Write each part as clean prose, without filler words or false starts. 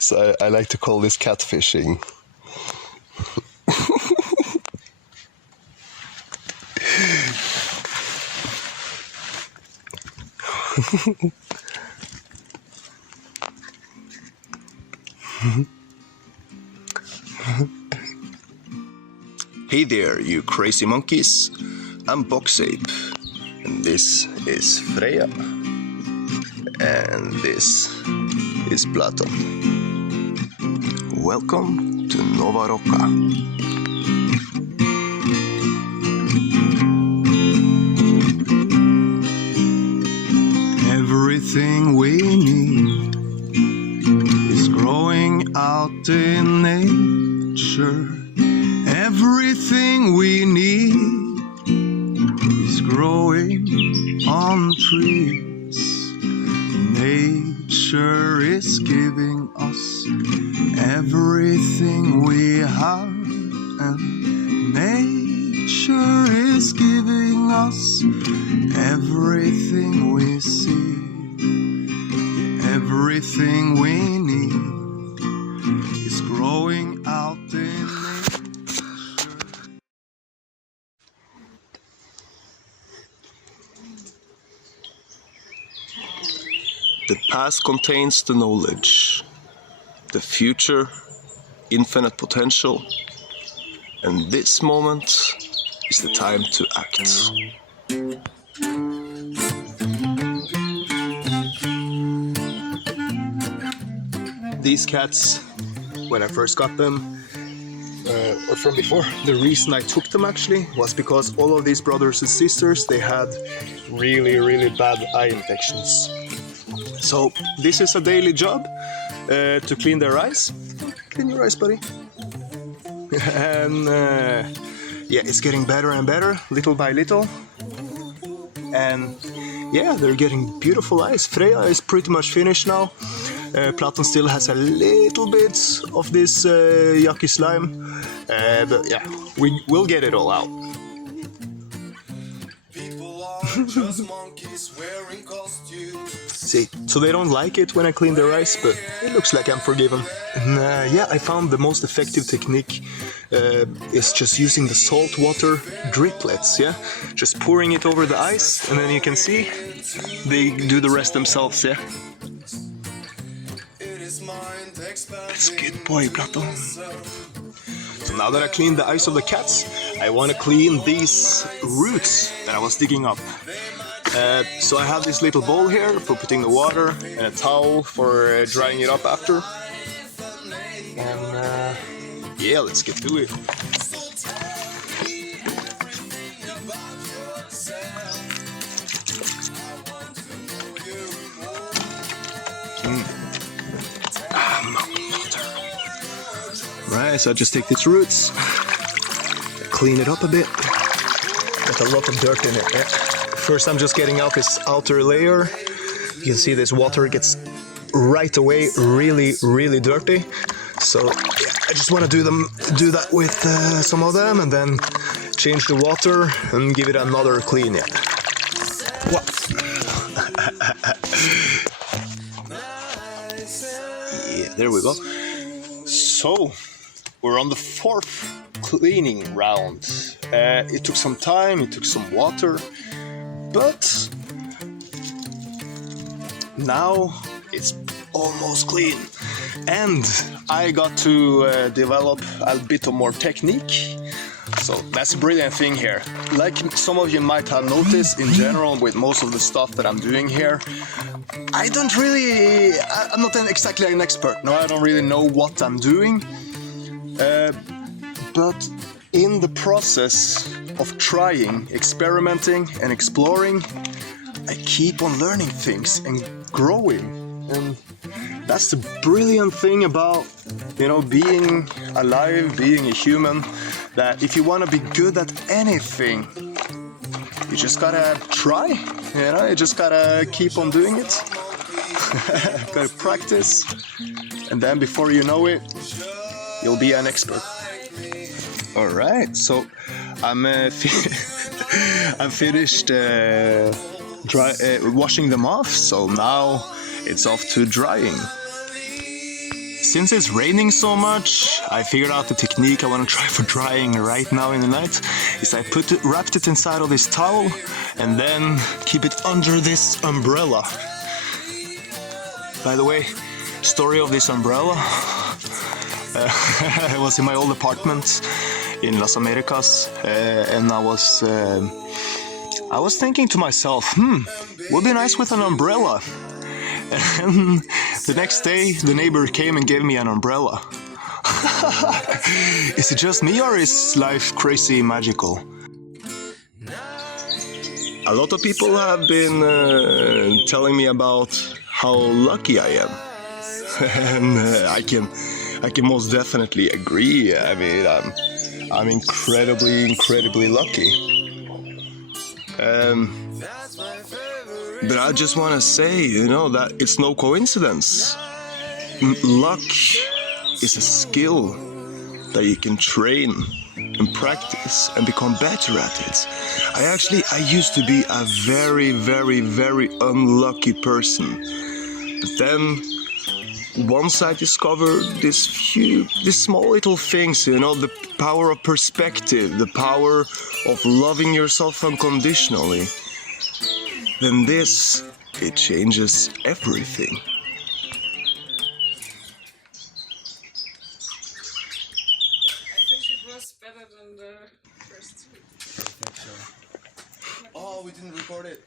So I like to call this catfishing. Hey there, you crazy monkeys. I'm Box Ape, and this is Freya, and this is Platon. Welcome to Nova Roca. Everything we need is growing out in nature. Everything we need is growing on trees. Nature is giving us everything we have, and nature is giving us everything we see. Everything we need is growing out in nature. The past contains the knowledge, the future, infinite potential, and this moment is the time to act. These cats, when I first got them, or from before, the reason I took them actually was because all of these brothers and sisters, they had really bad eye infections. So this is a daily job to clean their eyes. Clean your eyes, buddy. And yeah, it's getting better and better, little by little. And yeah, they're getting beautiful eyes. Freya is pretty much finished now. Platon still has a little bit of this yucky slime. But yeah, we'll get it all out. People are just monkeys wearing costumes. See, so they don't like it when I clean their eyes, but it looks like I'm forgiven. And yeah, I found the most effective technique is just using the salt water driplets, yeah? Just pouring it over the eyes, and then you can see they do the rest themselves, yeah? That's good boy, Platon. So now that I cleaned the eyes of the cats, I want to clean these roots that I was digging up. So I have this little bowl here for putting the water and a towel for drying it up after. And yeah, let's get to it. Right, so I just take these roots, clean it up a bit. Got a lot of dirt in it. Yeah. First, I'm just getting out this outer layer. You can see this water gets right away really dirty. So yeah, I just want to do that with some of them, and then change the water and give it another clean. Yeah. Yeah, there we go. So we're on the fourth cleaning round. It took some time, it took some water, but now it's almost clean. And I got to develop a bit of more technique. So that's a brilliant thing here. Like some of you might have noticed in general with most of the stuff that I'm doing here, I'm not exactly an expert. No, I don't really know what I'm doing. But in the process of trying, experimenting and exploring, I keep on learning things and growing. And that's the brilliant thing about, being alive, being a human, that if you want to be good at anything, you just gotta try, you know, you just gotta keep on doing it. Gotta practice, and then before you know it, you'll be an expert. All right, so I'm finished washing them off, so now it's off to drying. Since it's raining so much, I figured out the technique I want to try for drying right now in the night. Is I wrapped it inside of this towel and then keep it under this umbrella. By the way, story of this umbrella. I was in my old apartment in Las Americas, and I was thinking to myself, would be nice with an umbrella. And the next day, the neighbor came and gave me an umbrella. Is it just me, or is life crazy magical? A lot of people have been telling me about how lucky I am. And I can most definitely agree. I mean, I'm incredibly lucky. But I just want to say, you know, that it's no coincidence. Luck is a skill that you can train and practice and become better at it. I used to be a very unlucky person. But then, once I discovered these small little things, you know, the power of perspective, the power of loving yourself unconditionally, then it changes everything. I think it was better than the first two. I think so. Oh, we didn't record it.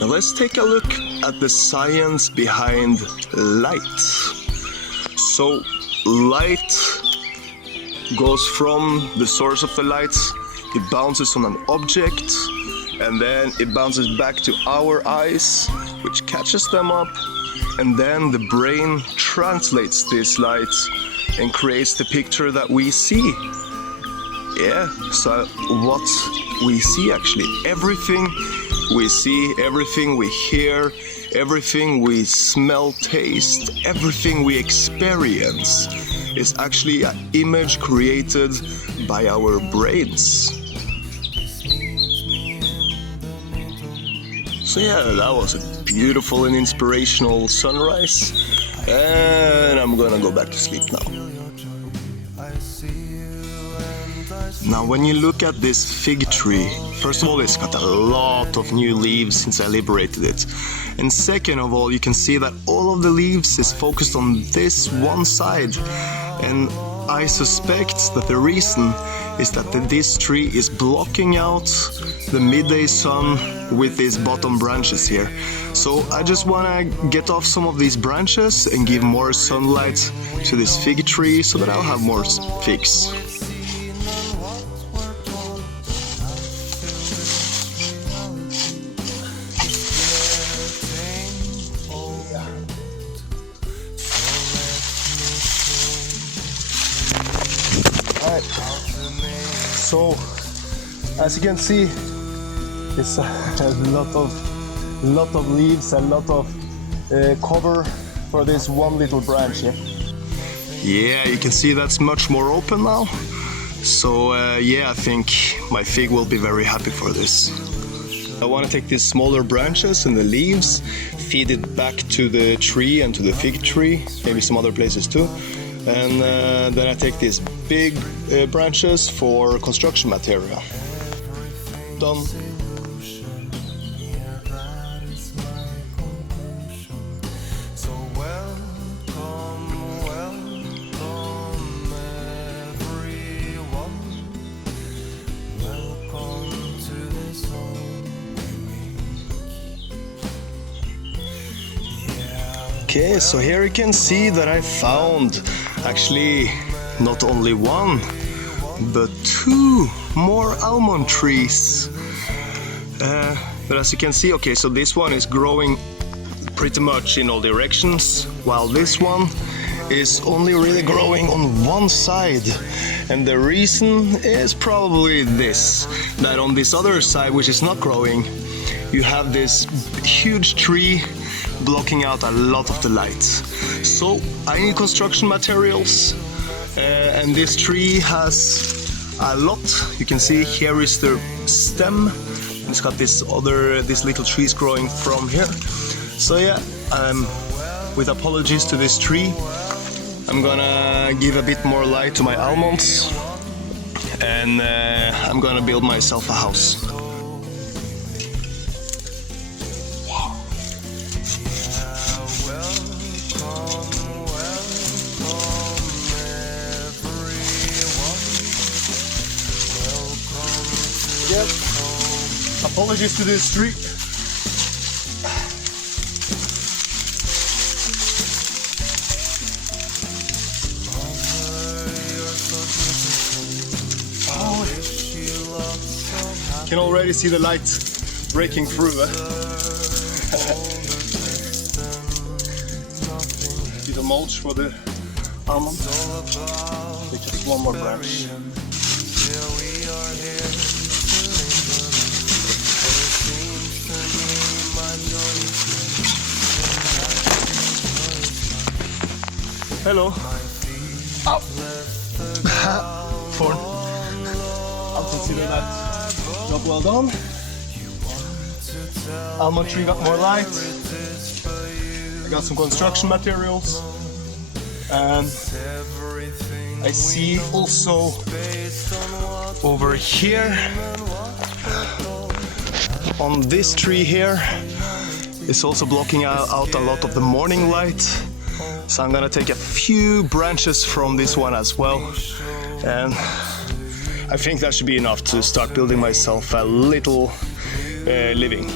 Now let's take a look at the science behind light. So light goes from the source of the light, it bounces on an object, and then it bounces back to our eyes, which catches them up, and then the brain translates this light and creates the picture that we see. Yeah, so what we see actually, everything we see, everything we hear, everything we smell, taste, everything we experience is actually an image created by our brains. So yeah, that was a beautiful and inspirational sunrise, and I'm gonna go back to sleep now. Now when you look at this fig tree, first of all, it's got a lot of new leaves since I liberated it. And second of all, you can see that all of the leaves is focused on this one side. And I suspect that the reason is that this tree is blocking out the midday sun with these bottom branches here. So I just want to get off some of these branches and give more sunlight to this fig tree so that I'll have more figs. So, as you can see, it's a lot of leaves, a lot of cover for this one little branch here. Yeah, you can see that's much more open now. So yeah, I think my fig will be very happy for this. I want to take these smaller branches and the leaves, feed it back to the tree and to the fig tree, maybe some other places too. And then I take these big branches for construction material. Done. Okay, so here you can see that I found actually not only one, but two more almond trees. But as you can see, okay, so this one is growing pretty much in all directions, while this one is only really growing on one side. And the reason is probably this, that on this other side, which is not growing, you have this huge tree blocking out a lot of the light. So I need construction materials, and this tree has a lot. You can see here is the stem. It's got these little trees growing from here. So yeah, with apologies to this tree, I'm gonna give a bit more light to my almonds, and I'm gonna build myself a house. Yep. Apologies to this tree. Can already see the light breaking through. See the mulch for the almond. Take just one more branch. Hello. Ow. Fern. I'll consider that job well done. Almond tree got more light. I got some construction materials. And I see also over here on this tree here, it's also blocking out a lot of the morning light. So I'm gonna take a few branches from this one as well, and I think that should be enough to start building myself a little living.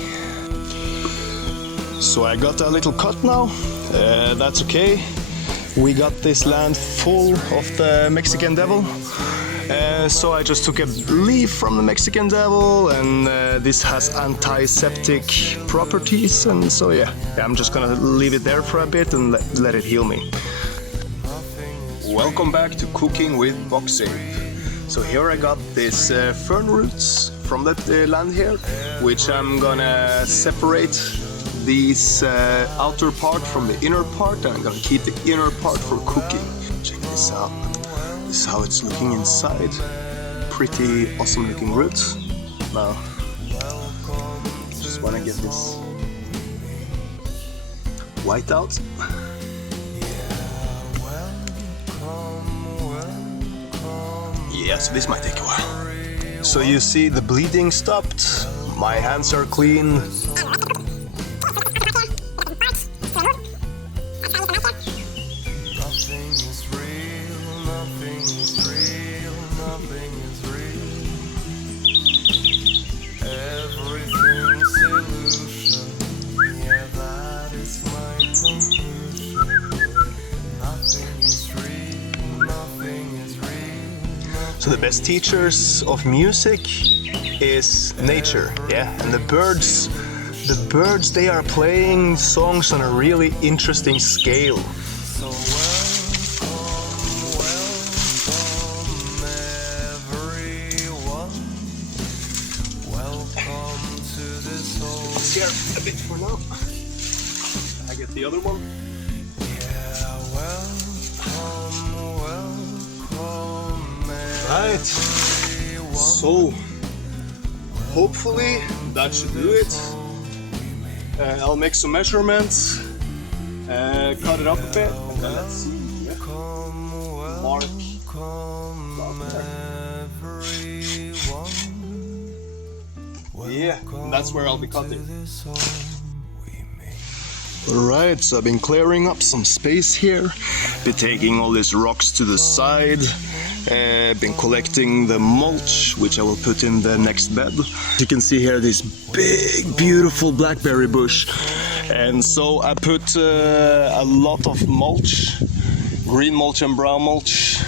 So I got a little cut now, that's okay. We got this land full of the Mexican devil. So I just took a leaf from the Mexican devil, and this has antiseptic properties, and so yeah, I'm just gonna leave it there for a bit and let it heal me. Welcome back to Cooking with Boxing. So here I got this fern roots from that land here, which I'm gonna separate this outer part from the inner part, and I'm gonna keep the inner part for cooking. Check this out. This is how it's looking inside. Pretty awesome looking roots. Now, just wanna get this white out. Yeah, so this might take a while. So you see the bleeding stopped. My hands are clean. So the best teachers of music is nature, yeah, and the birds, they are playing songs on a really interesting scale. Let's share a bit for now. I get the other one. Right, so hopefully that should do it. I'll make some measurements, cut it up a bit, and then let's see. Yeah. Mark there. Yeah, that's where I'll be cutting. Alright, so I've been clearing up some space here, been taking all these rocks to the side. Been collecting the mulch, which I will put in the next bed. You can see here this big, beautiful blackberry bush. And so I put a lot of mulch, green mulch and brown mulch,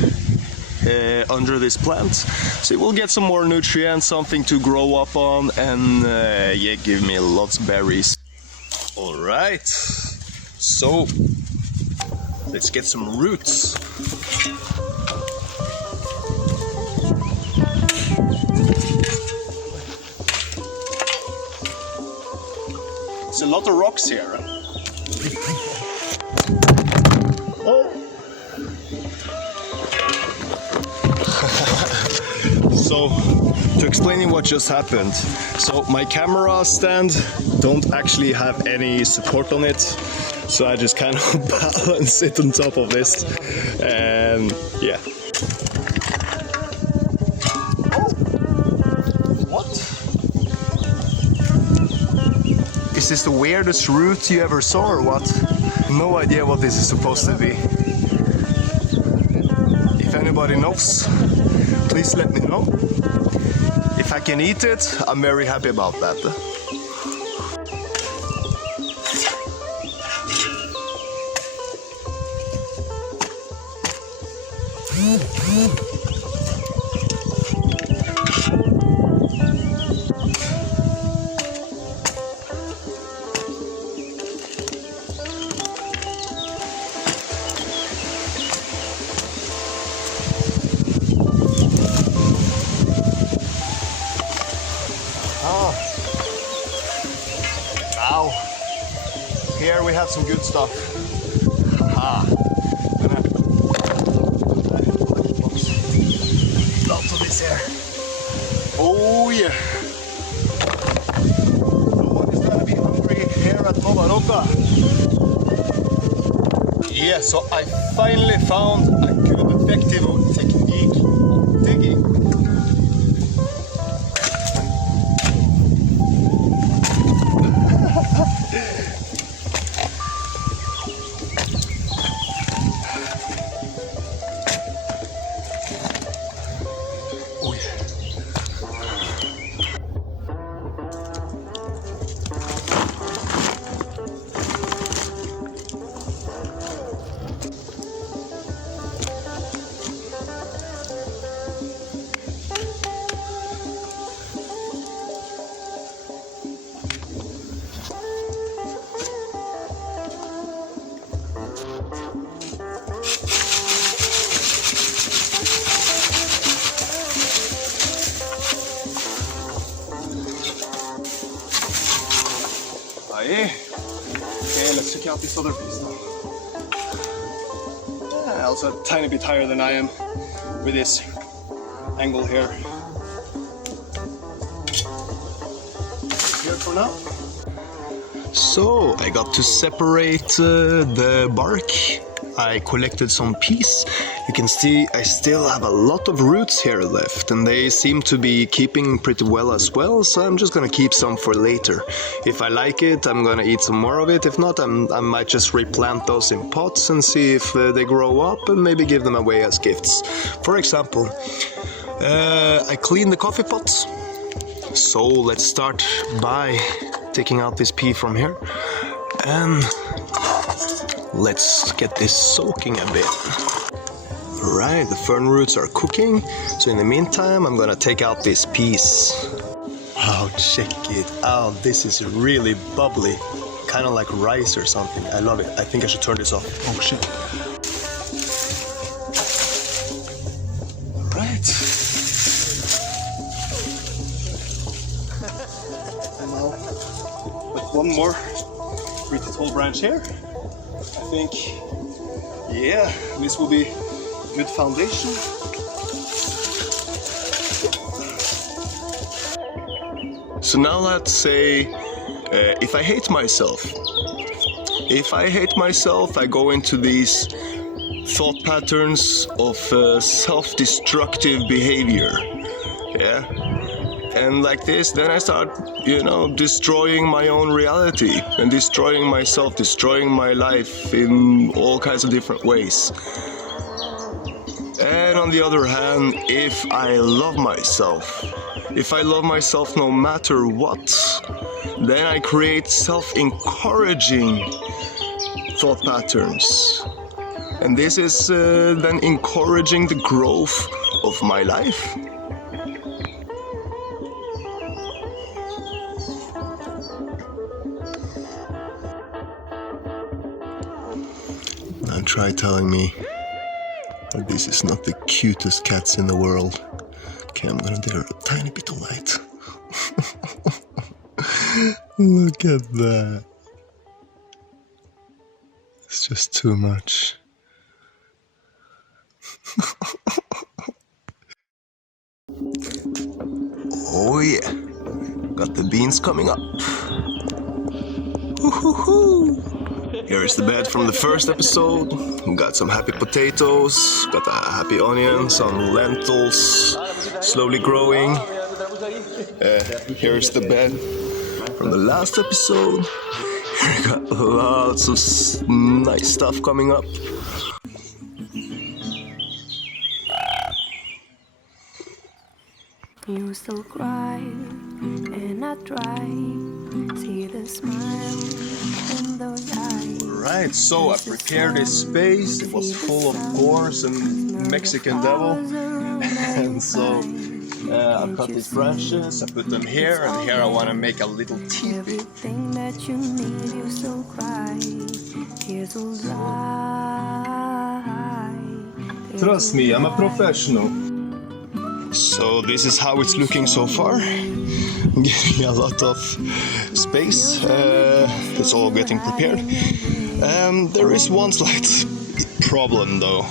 under this plant, so it will get some more nutrients, something to grow up on, and yeah, give me lots of berries. All right, so let's get some roots. It's a lot of rocks here. Oh. So, to explain what just happened, so my camera stand don't actually have any support on it, so I just kind of balance it on top of this, and yeah. Oh. What? Is this the weirdest root you ever saw or what? No idea what this is supposed to be. If anybody knows, please let me know. If I can eat it, I'm very happy about that. Now, here we have some good stuff. Ah, lots of this here. Oh yeah. No one is gonna be hungry here at Roca. Yeah, so I finally found a good effective technique of digging. Okay, let's check out this other piece now. Yeah, also a tiny bit higher than I am with this angle here. Here for now. So I got to separate the bark. I collected some peas. You can see I still have a lot of roots here left, and they seem to be keeping pretty well as well, so I'm just gonna keep some for later. If I like it, I'm gonna eat some more of it. If not, I might just replant those in pots and see if they grow up, and maybe give them away as gifts. For example, I cleaned the coffee pots, so let's start by taking out this pea from here, and let's get this soaking a bit. Right, the fern roots are cooking, so in the meantime I'm gonna take out this piece. Oh, check it out, this is really bubbly, kind of like rice or something. I love it. I think I should turn this off. Oh shit. Alright. And now with one more pretty tall branch here, I think, yeah, this will be good foundation. So now let's say if I hate myself. If I hate myself, I go into these thought patterns of self-destructive behavior. Yeah. And like this, then I start, destroying my own reality and destroying myself, destroying my life in all kinds of different ways. And on the other hand, if I love myself no matter what, then I create self-encouraging thought patterns. And this is then encouraging the growth of my life. Now try telling me that this is not the cutest cats in the world. Okay, I'm gonna do a tiny bit of light. Look at that. It's just too much. Oh yeah, got the beans coming up. Woo-hoo-hoo. Here is the bed from the first episode. Got some happy potatoes, got a happy onion, some lentils, slowly growing. Here is the bed from the last episode. We got lots of nice stuff coming up. You still cry, and I try. See the smile in those eyes. Right, so I prepared this space. It was full of gores and Mexican devil. And so I cut these branches, I put them here, and here I want to make a little teepee. Everything that you need, you still cry. Tears will dry. Trust me, I'm a professional. So this is how it's looking so far. I'm getting a lot of space. It's all getting prepared. There is one slight problem though.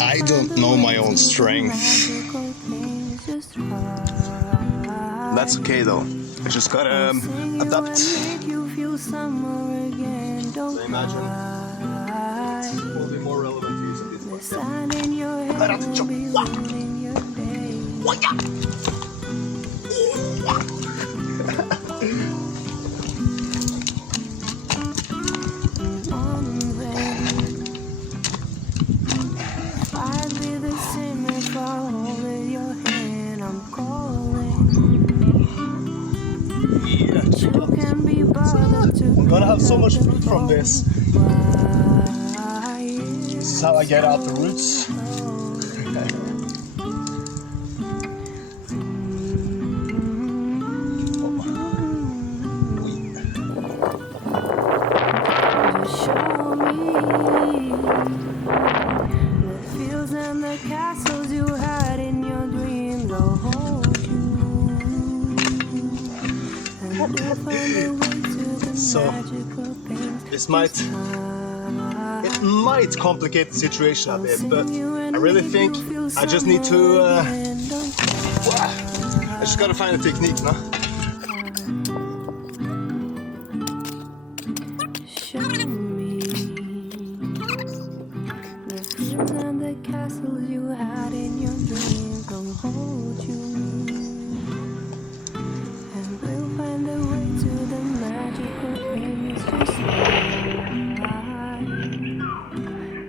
I don't know my own strength. That's okay though. I just gotta adapt. So imagine it will be more relevant to use it this way. I'm gonna have so much fruit from this. This is how I get out the roots. So this might complicate the situation a bit, but I really think I just need to I just gotta find a technique, no? Show me the fields and the castles you had in your dreams. I'll hold you, and we'll find a way to the magical things. Just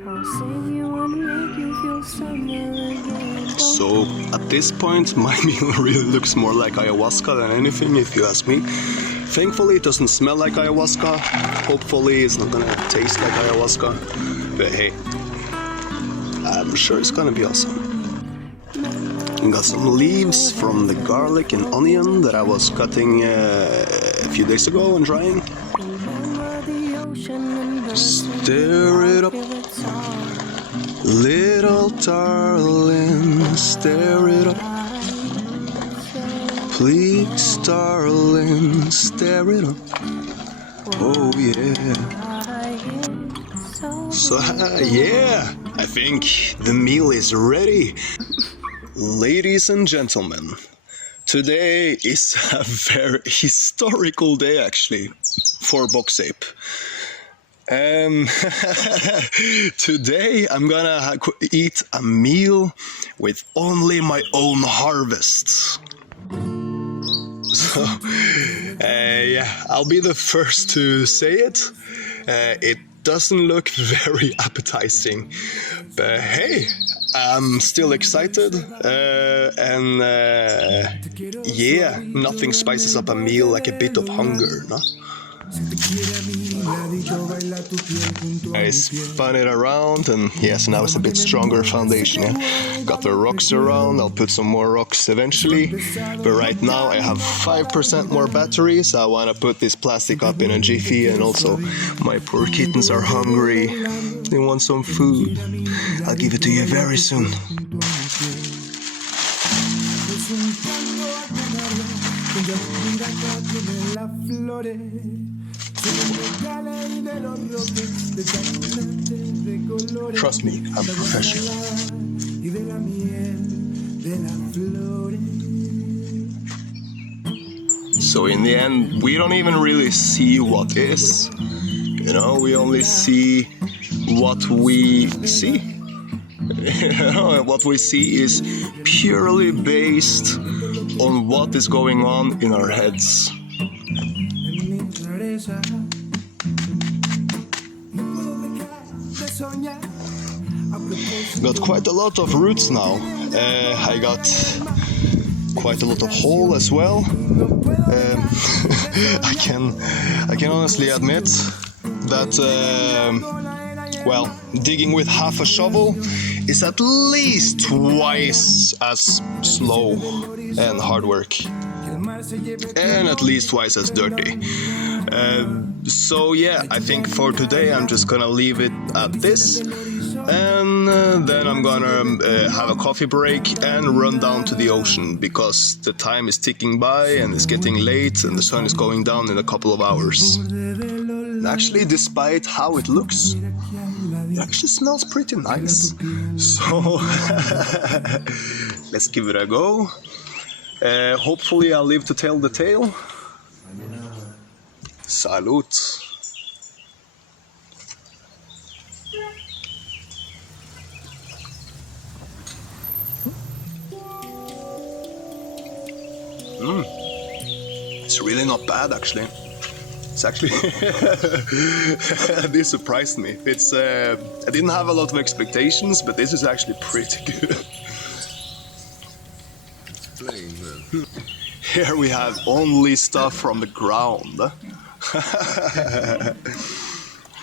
I'll sing you and make you feel summer again. So at this point my meal really looks more like ayahuasca than anything, if you ask me. Thankfully it doesn't smell like ayahuasca. Hopefully it's not gonna taste like ayahuasca. But hey, I'm sure it's gonna be awesome. Got some leaves from the garlic and onion that I was cutting a few days ago and drying. Stir it up, little darling, stir it up. Please, darling, stir it up. Oh yeah. So yeah, I think the meal is ready. Ladies and gentlemen, today is a very historical day actually for Box Ape. Today I'm gonna eat a meal with only my own harvests. So yeah, I'll be the first to say it. It doesn't look very appetizing. But hey, I'm still excited, and yeah, nothing spices up a meal like a bit of hunger, no? I spun it around, and yes, now it's a bit stronger foundation. Yeah? Got the rocks around, I'll put some more rocks eventually, but right now I have 5% more batteries. I want to put this plastic up in a jiffy, and also my poor kittens are hungry. They want some food. I'll give it to you very soon. Trust me, I'm professional. So in the end, we don't even really see what is. You know, we only see what we see. What we see is purely based on what is going on in our heads. Got quite a lot of roots now. I got quite a lot of hole as well. I can honestly admit that well, digging with half a shovel is at least twice as slow and hard work, and at least twice as dirty. So yeah, I think for today I'm just gonna leave it at this, and then I'm gonna have a coffee break and run down to the ocean, because the time is ticking by and it's getting late and the sun is going down in a couple of hours. Actually, despite how it looks, it actually smells pretty nice. So let's give it a go. Hopefully I'll live to tell the tale. Salute. It's really not bad, actually. It's actually this surprised me. It's I didn't have a lot of expectations, but this is actually pretty good. Here we have only stuff from the ground.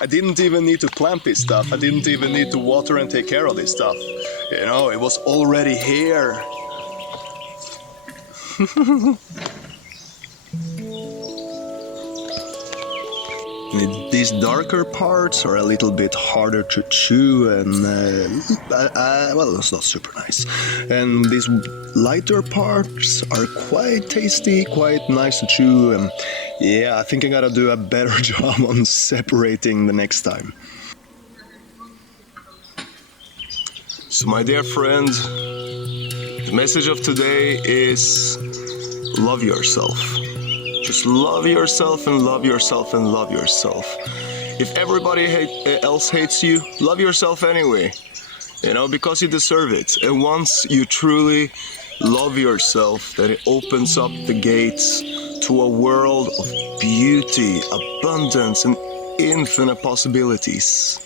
I didn't even need to plant this stuff. I didn't even need to water and take care of this stuff. You know, it was already here. These darker parts are a little bit harder to chew, and well, it's not super nice. And these lighter parts are quite tasty, quite nice to chew, and yeah, I think I gotta do a better job on separating the next time. So my dear friend, the message of today is love yourself. Just love yourself and love yourself and love yourself. If everybody else hates you, love yourself anyway. You know, because you deserve it. And once you truly love yourself, that it opens up the gates to a world of beauty, abundance, and infinite possibilities.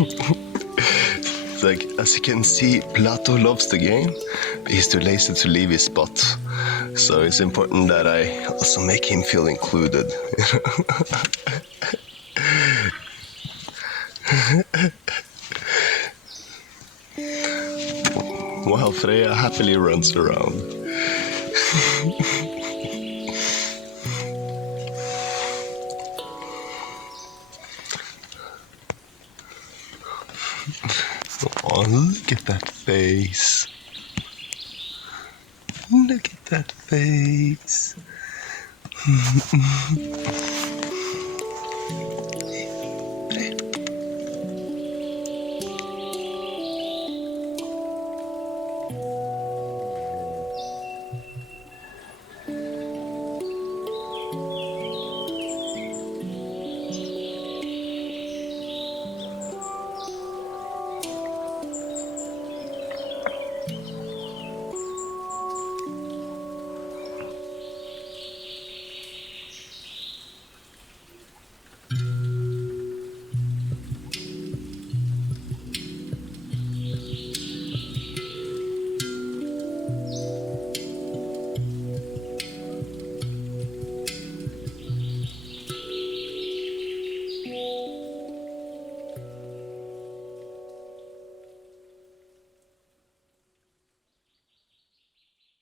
It's like, as you can see, Plato loves the game, but he's too lazy to leave his spot. So it's important that I also make him feel included. While Freya happily runs around. Oh, look at that face. Look at that face.